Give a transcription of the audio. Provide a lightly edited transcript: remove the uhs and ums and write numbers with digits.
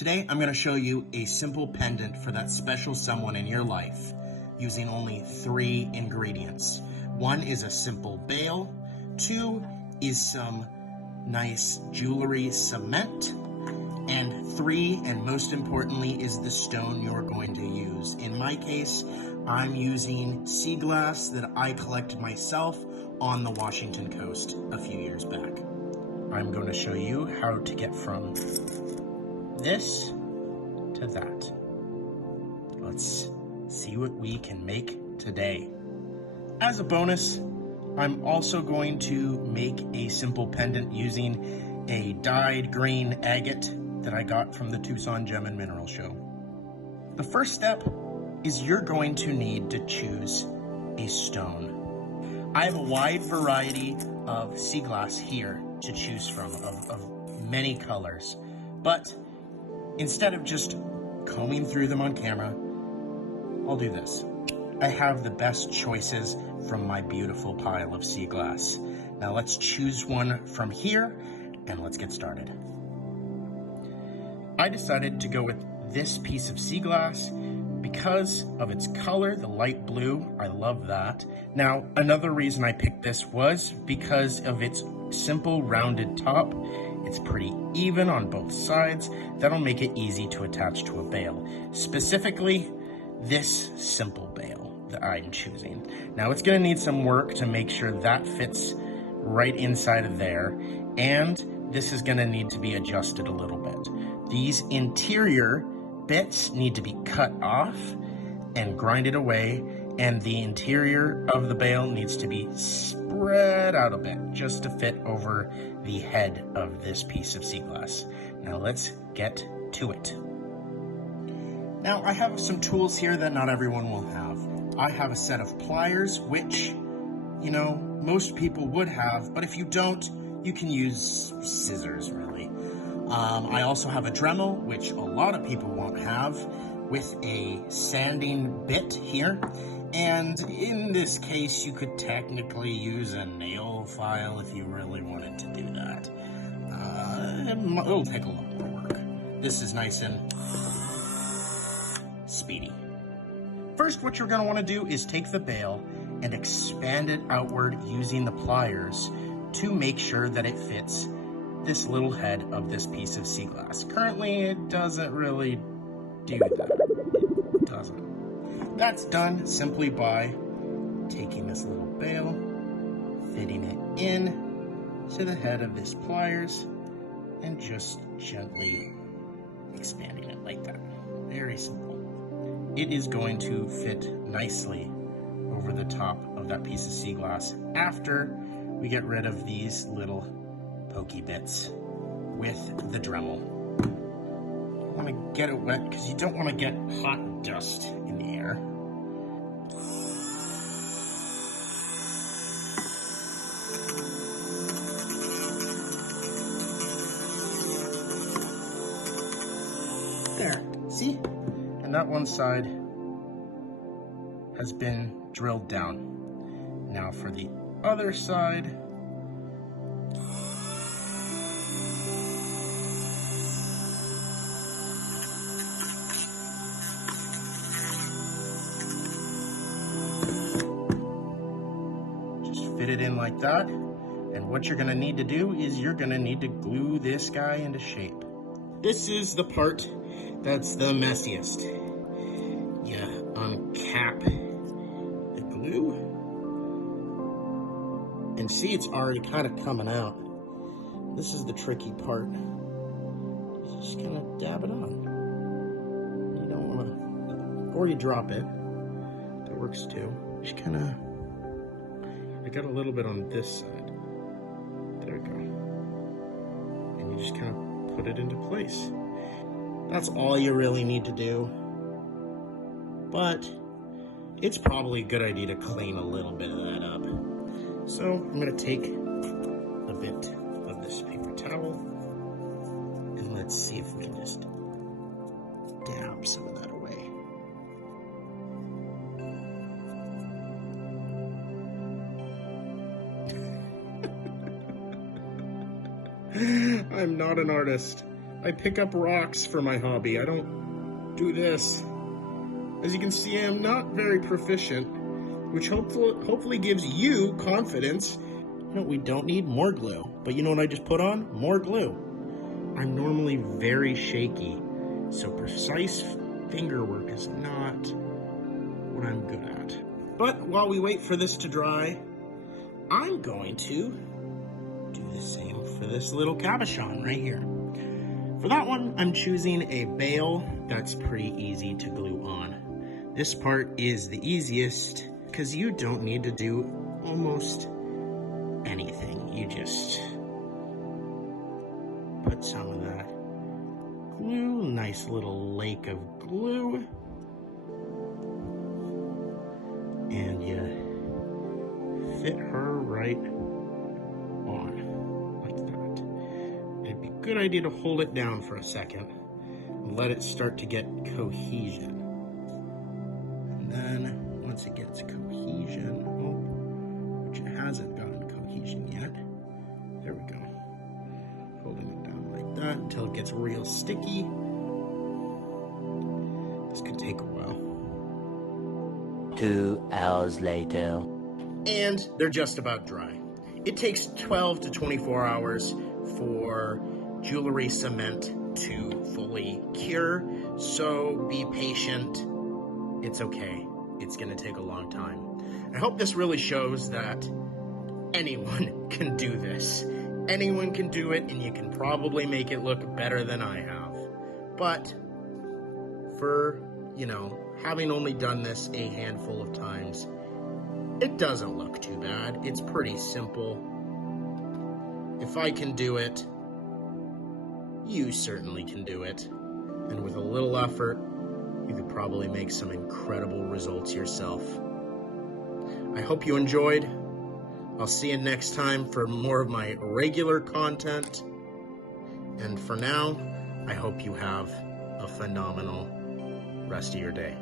Today, I'm going to show you a simple pendant for that special someone in your life using only 3 ingredients. 1 is a simple bail, 2 is some nice jewelry cement, and 3, and most importantly, is the stone you're going to use. In my case, I'm using sea glass that I collected myself on the Washington coast a few years back. I'm going to show you how to get from this to that. Let's see what we can make today. As a bonus, I'm also going to make a simple pendant using a dyed green agate that I got from the Tucson Gem and Mineral Show. The first step is you're going to need to choose a stone. I have a wide variety of sea glass here to choose from of many colors, but instead of just combing through them on camera, I'll do this. I have the best choices from my beautiful pile of sea glass. Now let's choose one from here and let's get started. I decided to go with this piece of sea glass because of its color, the light blue. I love that. Now, another reason I picked this was because of its simple rounded top. It's pretty even on both sides. That'll make it easy to attach to a bail. Specifically, this simple bail that I'm choosing. Now, it's gonna need some work to make sure that fits right inside of there, and this is gonna need to be adjusted a little bit. These interior bits need to be cut off and grinded away, and the interior of the bail needs to be spread out a bit just to fit over the head of this piece of sea glass. Now let's get to it. Now I have some tools here that not everyone will have. I have a set of pliers, which, you know, most people would have, but if you don't, you can use scissors, really. I also have a Dremel, which a lot of people won't have, with a sanding bit here. And in this case, you could technically use a nail file if you really wanted to do that. It'll take a lot more work. This is nice and speedy. First, what you're going to want to do is take the bail and expand it outward using the pliers to make sure that it fits this little head of this piece of sea glass. Currently, it doesn't really do that. It doesn't. That's done simply by taking this little bail, fitting it in to the head of this pliers, and just gently expanding it like that. Very simple. It is going to fit nicely over the top of that piece of sea glass after we get rid of these little pokey bits with the Dremel. You want to get it wet because you don't want to get hot dust in the air. There, see? And that one side has been drilled down. Now for the other side, fit it in like that, and what you're gonna need to do is you're gonna need to glue this guy into shape. This is the part that's the messiest. You uncap the glue, and see, it's already kind of coming out. This is the tricky part. Just gonna dab it on. You don't wanna, or you drop it. That works too. Just kind of, I got a little bit on this side. There we go. And you just kind of put it into place. That's all you really need to do. But it's probably a good idea to clean a little bit of that up. So I'm gonna take a bit of this paper towel and let's see if we can just dab some of that away. I'm not an artist. I pick up rocks for my hobby. I don't do this. As you can see, I am not very proficient, which hopefully gives you confidence. No, we don't need more glue. But you know what I just put on? More glue. I'm normally very shaky, so precise finger work is not what I'm good at. But while we wait for this to dry, I'm going to do the same for this little cabochon right here. For that one, I'm choosing a bail that's pretty easy to glue on. This part is the easiest because you don't need to do almost anything. You just put some of that glue, nice little lake of glue, and you fit her right on, like that. It'd be a good idea to hold it down for a second and let it start to get cohesion. And then, once it gets cohesion, which it hasn't gotten cohesion yet, there we go. Holding it down like that until it gets real sticky. This could take a while. 2 hours later. And they're just about dry. It takes 12 to 24 hours for jewelry cement to fully cure, so be patient. It's okay. It's gonna take a long time. I hope this really shows that anyone can do this. Anyone can do it, and you can probably make it look better than I have. But for, having only done this a handful of times, it doesn't look too bad. It's pretty simple. If I can do it, you certainly can do it. And with a little effort, you could probably make some incredible results yourself. I hope you enjoyed. I'll see you next time for more of my regular content. And for now, I hope you have a phenomenal rest of your day.